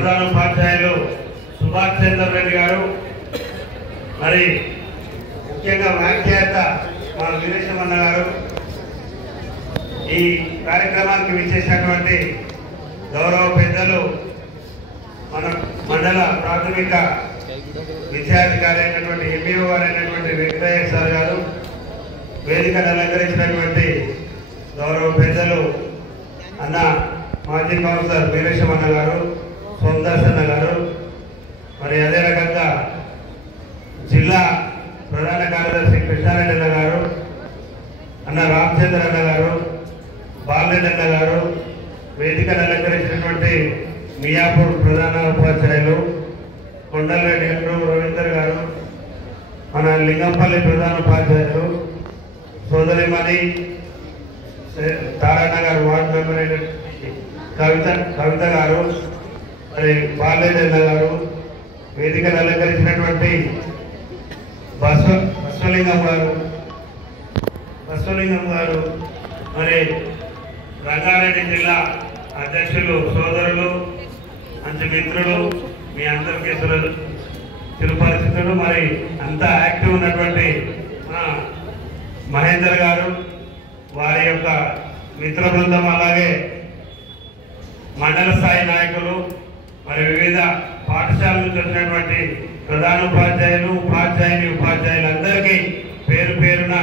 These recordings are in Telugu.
ప్రధాన ఉపాధ్యాయులు సుభాష్ చంద్ర రెడ్డి గారు, మరి ముఖ్యంగా వ్యాఖ్యాత మా వీరేశమన్న గారు, ఈ కార్యక్రమానికి విచ్చేసినటువంటి గౌరవ పెద్దలు మన మండల ప్రాథమిక విద్యాధికారి అయినటువంటి ఎంఈఓ గారు అయినటువంటి వెంకటయ్య సార్ గారు, వేదికను అలంకరించినటువంటి గౌరవ పెద్దలు అన్న మాజీ కౌన్సిలర్ వీరేశమన్న గారు, సోమదాసన్న గారు, మరి అదే రకంగా జిల్లా ప్రధాన కార్యదర్శి కృష్ణారెడ్డి అన్న గారు, అన్న రామచంద్ర అన్న గారు, బాలరెడ్డి అన్న గారు, వేదికను అలంకరించినటువంటి మియాపూర్ ప్రధాన ఉపాధ్యాయులు కొండలరెడ్డి గారు, రవీందర్ గారు, మన లింగంపల్లి ప్రధాన ఉపాధ్యాయులు సోదరిమణి తారణ గారు, వార్డు మెంబర్ అయిన కవిత గారు, మరి బాలరెడ్డి అన్న గారు, వేదికను అలంకరించినటువంటి బసవలింగం గారు, మరి రంగారెడ్డి జిల్లా అధ్యక్షులు సోదరులు, మంచి మిత్రులు, మీ అందరికీ చిరుపరిచితులు, మరి అంతా యాక్టివ్ ఉన్నటువంటి మహేందర్ గారు, వారి యొక్క మిత్ర బృందం, అలాగే మండల స్థాయి నాయకులు, మరి వివిధ పాఠశాల నుంచి వచ్చినటువంటి ప్రధాన ఉపాధ్యాయులు, ఉపాధ్యాయులందరికీ పేరు పేరున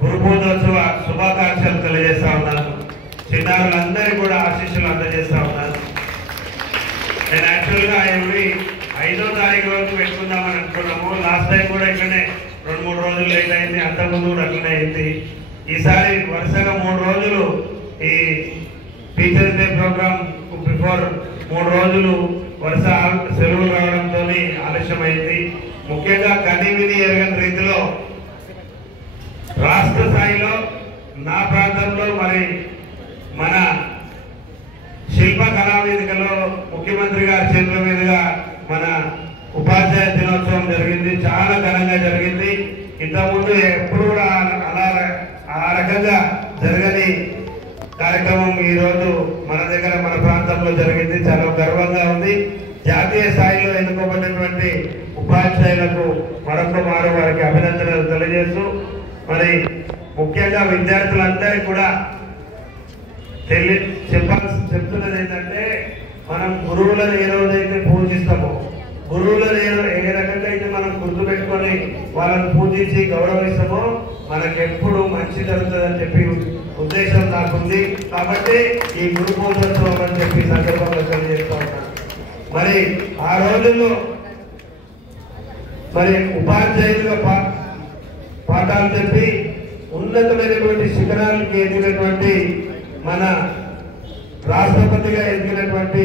గురు పూజోత్సవ శుభాకాంక్షలు తెలియజేస్తా ఉన్నాను. చిన్నారులందరికీ కూడా ఆశీస్సులు అందజేస్తా ఉన్నాను. నేను యాక్చువల్గా ఎవ్రీ 5వ తారీఖు వరకు పెట్టుకుందామని అనుకున్నాము. లాస్ట్ టైం కూడా ఇట్లనే 2-3 రోజులు లేట్ అయింది, అంతకుముందు కూడా అట్లనే అయింది. ఈసారి వరుసగా 3 రోజులు ఈ టీచర్స్ డే ప్రోగ్రామ్ బిఫోర్ 3 రోజులు వరుస సెలవులు రావడంతో ఆలస్యమైంది. ముఖ్యంగా కనీవిని ఎరగని రీతిలో రాష్ట్ర స్థాయిలో నా ప్రాంతంలో మరి మన శిల్ప కళావేదికలో ముఖ్యమంత్రి గారి చేతుల మీదుగా మన ఉపాధ్యాయ దినోత్సవం జరిగింది. చాలా ఘనంగా జరిగింది. ఇంతకుముందు ఎప్పుడు కూడా ఆ రకంగా జరగని కార్యక్రమం ఈరోజు మన దగ్గర మన ప్రాంతంలో జరిగింది. చాలా గర్వంగా ఉంది. జాతీయ స్థాయిలో ఎన్నుకోబడినటువంటి ఉపాధ్యాయులకు మరొక మారు వారికి అభినందనలు తెలియజేస్తూ, మరి ముఖ్యంగా విద్యార్థులందరికీ కూడా చెప్తున్నది ఏంటంటే, మనం గురువులను ఏ రోజైతే పూజిస్తామో, గురువులను ఏ రకంగా అయితే మనం గుర్తుపెట్టుకొని వాళ్ళని పూజించి గౌరవిస్తామో మనకెప్పుడు మంచి జరుగుతుందని చెప్పి ఉద్దేశం నాకుంది. కాబట్టి ఈ గురు పూజోత్సవం అని చెప్పి సందర్భంగా తెలియజేస్తా ఉన్నాను. మరి ఆ రోజుల్లో మరి ఉపాధ్యాయులుగా పాఠాలు చెప్పి ఉన్నతమైనటువంటి శిఖరాలకు ఎదిగినటువంటి మన రాష్ట్రపతిగా ఎదిగినటువంటి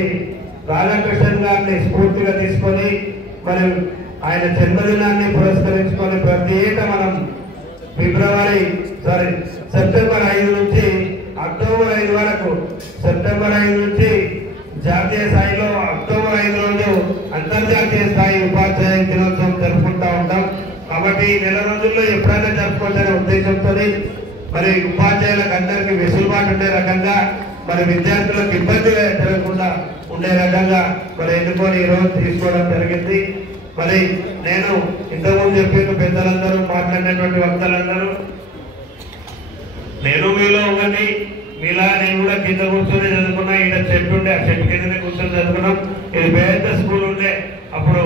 రాధాకృష్ణన్ గారిని స్ఫూర్తిగా తీసుకొని, మరి ఆయన జన్మదినాన్ని పురస్కరించుకొని ప్రతి ఏటా మనం సెప్టెంబర్ 5 నుంచి అక్టోబర్ 5 వరకు, సెప్టెంబర్ 5 నుంచి జాతీయ స్థాయిలో, అక్టోబర్ 5 రోజు అంతర్జాతీయ స్థాయి ఉపాధ్యాయ దినోత్సవం జరుపుకుంటా ఉంటాం. కాబట్టి ఈ నెల రోజుల్లో ఎప్పుడైనా జరుపుకోవాలనే ఉద్దేశంతో మరి ఉపాధ్యాయులకు అందరికీ వెసులుబాటు ఉండే రకంగా, మరి విద్యార్థులకు ఇబ్బంది జరగకుండా ఉండే రకంగా మరి ఎన్నుకొని ఈరోజు తీసుకోవడం జరిగింది. మరి నేను ఇంతకుముందు చెప్పిన పెద్దలందరూ, మాట్లాడినటువంటి వక్తలందరూ, నేను మీలో ఒకటి, మీలా నేను కూడా కింద కూర్చొని చదువుకున్నా. ఇక్కడ చెట్టు ఉండే, ఆ చెట్టు కిందనే కూర్చొని చదువుకున్నాం. ఇది పెద్ద స్కూల్ ఉండే, అప్పుడు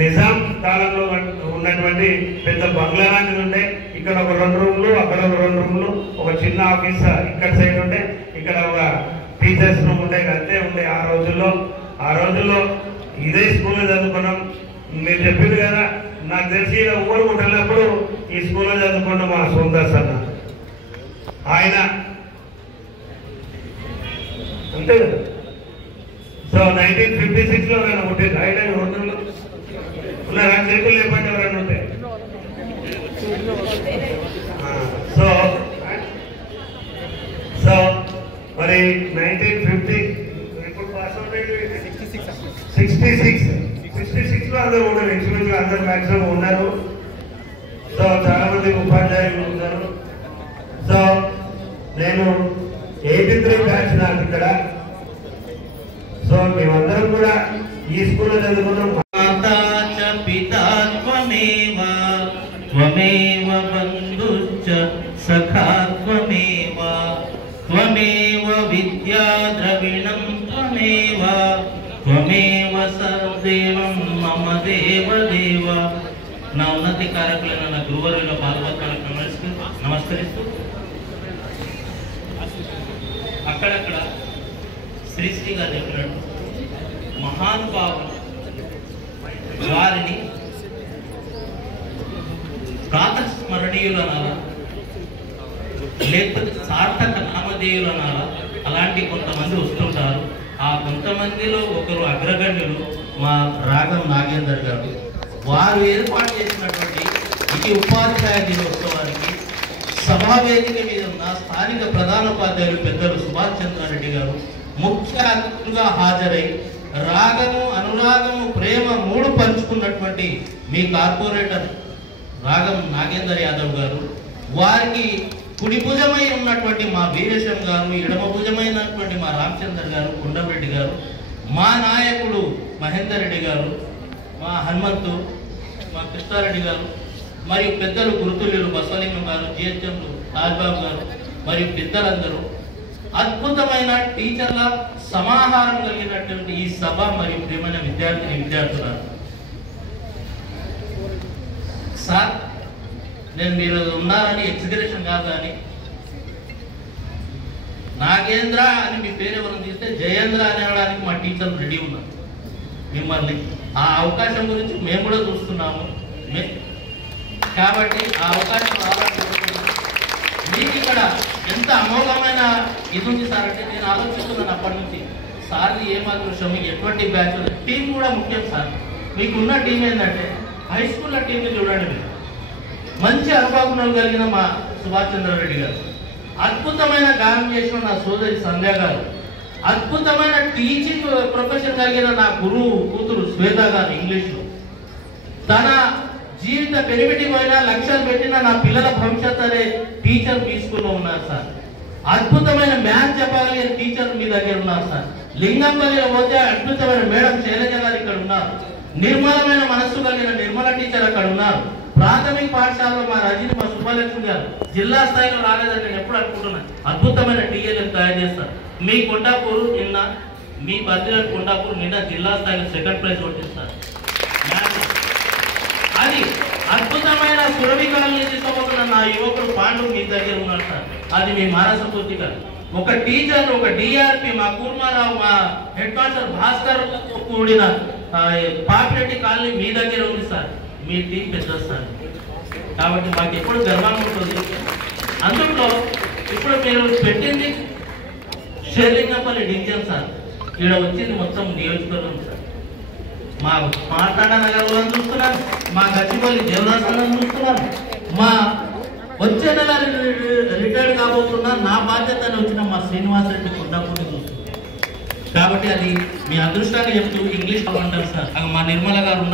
నిజాం కాలంలో ఉన్నటువంటి పెద్ద బంగ్లా లాంటిది ఉండే. ఇక్కడ ఒక 2 రూమ్లు, అక్కడ ఒక 2 రూమ్లు, ఒక చిన్న ఆఫీస్ ఇక్కడ సైడ్ ఉండే, ఇక్కడ ఒక టీచర్స్ రూమ్ ఉండే. అంతే ఉండే ఆ రోజుల్లో ఇదే స్కూల్లో చదువుకున్నాం. మీరు చెప్పింది కదా, నాకు తెలిసి ఊరు ఉంటున్నప్పుడు ఈ స్కూల్లో చదువుకున్నాం. మా సోమదాస్ అన్న ఆయన అంతే కదా. సో 1956లో నేను పుట్టింది. ఆయన రోజుల్లో ఉన్నారా? చేతులు లేపండి ఎవరైనా ఉంటే. సో మరి 1950 ఇప్పుడు పాస్ అవుట్ 66లో అందరూ ఉన్నారు. ఇంచుమించుగా అందరు మ్యాక్సిమం ఉన్నారు. సో చాలా మంది ఉపాధ్యాయులు ఉన్నారు. సో నేను 83 బ్యాచ్ నాకు ఇక్కడ సో మేమందరం కూడా ఈ స్కూల్లో చదువుకున్నాం. మాతా చ పితా త్వమేవ త్వమేవ బంధుశ్చ సఖా త్వమేవ త్వమేవ విద్యా ద్రవిణం త్వమేవ త్వమేవ సర్వదేవం మమ దేవదేవ. నా ఉన్నతి కారకులైన నా గురువర్యుల పాల్గొనడానికి నమస్కరిస్తూ అక్కడక్కడ శ్రీశ్రీ గారు చెప్పినట్టు మహానుభావులు వారిని ప్రాతస్మరణీయులు అనాలా, లేకపోతే సార్థక నామధేయులు అనాలా, అలాంటి కొంతమంది వస్తుంటారు. ఆ కొంతమందిలో ఒకరు అగ్రగణ్యులు మా రాగం నాగేందర్ గారు. వారు ఏర్పాటు చేసినటువంటి ఈ ఉపాధ్యాయ దినోత్సవానికి సభావేదిక మీద ఉన్న స్థానిక ప్రధానోపాధ్యాయులు పెద్దలు సుభాష్ చంద్రారెడ్డి గారు ముఖ్య అతిథిగా హాజరై రాగము, అనురాగము, ప్రేమ మూడు పంచుకున్నటువంటి మీ కార్పొరేటర్ రాగం నాగేందర్ యాదవ్ గారు, వారికి కుడి భుజమై ఉన్నటువంటి మా వీరేశం గారు, ఎడమ భుజమైనటువంటి మా రామచందర్ గారు, కొండరెడ్డి గారు, మా నాయకుడు మహేందర్ రెడ్డి గారు, మా హనుమంతు, మా కృష్ణారెడ్డి గారు, మరియు పెద్దలు గురుతుల్యులు బసవలింగం గారు, జిహెచ్ఎంలు రాజ్బాబు గారు, మరియు పెద్దలందరూ అద్భుతమైన టీచర్ల సమాహారం కలిగినటువంటి ఈ సభ మరియు ప్రియమైన విద్యార్థులు సార్, నేను మీరు ఉన్నారని ఎగ్జిబిషన్ కాదు, కానీ నాగేంద్ర అని మీ పేరు ఎవరైనా తీస్తే జయేంద్ర అనేవాడానికి మా టీచర్లు రెడీ ఉన్నారు. మిమ్మల్ని ఆ అవకాశం గురించి మేము కూడా చూస్తున్నాము. కాబట్టి ఆ అవకాశం రావాలని మీకు ఇక్కడ ఎంత అమోఘమైన ఇది ఉంది సార్ అంటే నేను ఆలోచిస్తున్నాను అప్పటి నుంచి. సార్ది ఏం అదృష్టం, ఎటువంటి బ్యాచ్, టీం కూడా ముఖ్యం సార్. మీకున్న టీం ఏంటంటే హై స్కూల్లో టీంని చూడండి. మీరు మంచి అనుభవం కలిగిన మా సుభాష్ చంద్రారెడ్డి గారు, అద్భుతమైన గానం చేసిన నా సోదరి సంధ్య గారు, అద్భుతమైన టీచింగ్ ప్రొఫెషన్ కలిగిన నా గురువు కూతురు శ్వేత గారు, ఇంగ్లీష్లో తన జీవిత పెరిమిటి పోయినా లక్ష్యాలు పెట్టిన నా పిల్లల భవిష్యత్ అనే టీచర్ మీ స్కూల్లో ఉన్నారు సార్. అద్భుతమైన మ్యాథ్స్ చెప్పగలిగిన టీచర్ మీ దగ్గర ఉన్నారు సార్. లింగంపల్లిలో పోతే అద్భుతమైన మేడం శైలజ గారు ఇక్కడ ఉన్నారు. నిర్మలమైన మనస్సు కలిగిన నిర్మల టీచర్ అక్కడ ఉన్నారు. ప్రాథమిక పాఠశాలలో మా రజని, మా సుబ్బలక్ష్మి గారు జిల్లా స్థాయిలో రాలేదని నేను ఎప్పుడు అనుకుంటున్నాను. అద్భుతమైన టీఎల్ఎం తయారు చేస్తారు. మీ కొండాపూర్ నిన్న, మీ బద్రీల కొండాపూర్ నిన్న జిల్లా స్థాయిలో సెకండ్ ప్రైజ్ కొట్టిస్తారు. అది అద్భుతమైన సురభికళని తీసుకోబోతున్న నా యువకుడు పాండు మీ దగ్గర ఉన్నాడు సార్. అది మీ మానసపూర్తిగా ఒక టీచర్, ఒక డిఆర్పి, మా కూర్మారావు, మా హెడ్ మాస్టర్ భాస్కర్ కూడిన పాపిరెడ్డి కాలనీ మీ దగ్గర ఉంది సార్. మీ టీం పెద్ద సార్. కాబట్టి మాకు ఎప్పుడు గర్వంగా ఉంటుంది. అందులో ఇప్పుడు మీరు పెట్టింది షేర్లింగంపల్లి డివిజన్ సార్. ఇక్కడ వచ్చింది మొత్తం నియోజకవర్గం సార్. మా మాట్లాడ నగరంలో చూస్తున్నాను, మా గచ్చిపల్లి దేవదాసనం చూస్తున్నాను, మా వచ్చే నెల రిటైర్డ్ కాబోతున్నా నా బాధ్యతని వచ్చిన మా శ్రీనివాసరెడ్డి కొండాపూర్ని చూస్తున్నాను. కాబట్టి అది మీ అదృష్టాన్ని చెప్తూ ఇంగ్లీష్ అంటారు సార్. మా నిర్మల గారు